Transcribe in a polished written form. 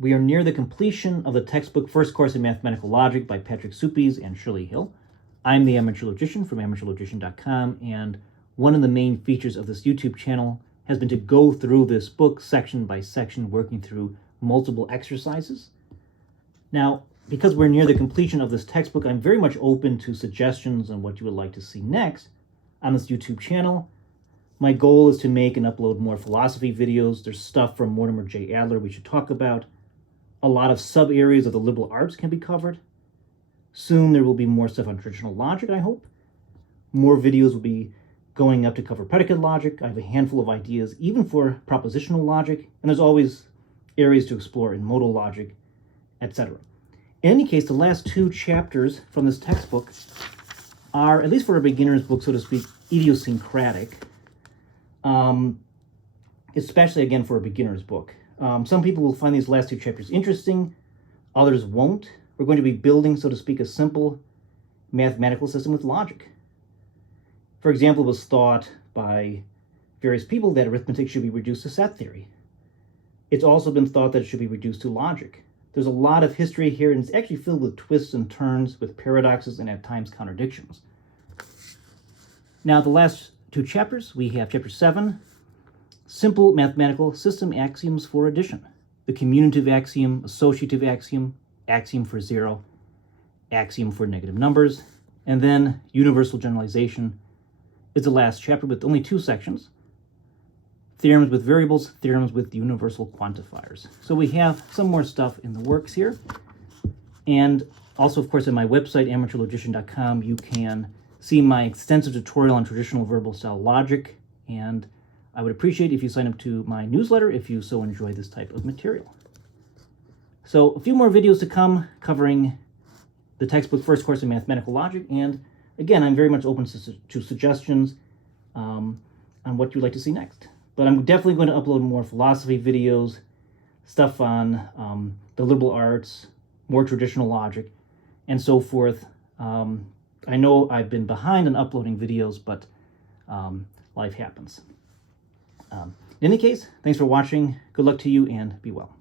We are near the completion of the textbook First Course in Mathematical Logic by Patrick Suppies and Shirley Hill. I'm the Amateur Logician from amateurlogician.com, and one of the main features of this YouTube channel has been to go through this book section by section, working through multiple exercises. Now, because we're near the completion of this textbook, I'm very much open to suggestions on what you would like to see next on this YouTube channel. My goal is to make and upload more philosophy videos. There's stuff from Mortimer J. Adler we should talk about. A lot of sub-areas of the liberal arts can be covered. Soon there will be more stuff on traditional logic, I hope. More videos will be going up to cover predicate logic. I have a handful of ideas even for propositional logic, and there's always areas to explore in modal logic, etc. In any case, the last two chapters from this textbook are, at least for a beginner's book, so to speak, idiosyncratic, especially, again, for a beginner's book. Some people will find these last two chapters interesting, others won't. We're going to be building, so to speak, a simple mathematical system with logic. For example, it was thought by various people that arithmetic should be reduced to set theory. It's also been thought that it should be reduced to logic. There's a lot of history here, and it's actually filled with twists and turns, with paradoxes and at times contradictions. Now, the last two chapters, we have chapter 7, Simple Mathematical System Axioms for Addition. The commutative axiom, associative axiom, axiom for zero, axiom for negative numbers, and then universal generalization is the last chapter with only two sections. Theorems with variables, theorems with universal quantifiers. So we have some more stuff in the works here. And also, of course, at my website, amateurlogician.com, you can see my extensive tutorial on traditional verbal style logic. And I would appreciate if you sign up to my newsletter if you so enjoy this type of material. So a few more videos to come covering the textbook First Course in Mathematical Logic. And again, I'm very much open to suggestions on what you'd like to see next. But I'm definitely going to upload more philosophy videos, stuff on the liberal arts, more traditional logic, and so forth. I know I've been behind on uploading videos, but life happens. In any case, thanks for watching. Good luck to you, and be well.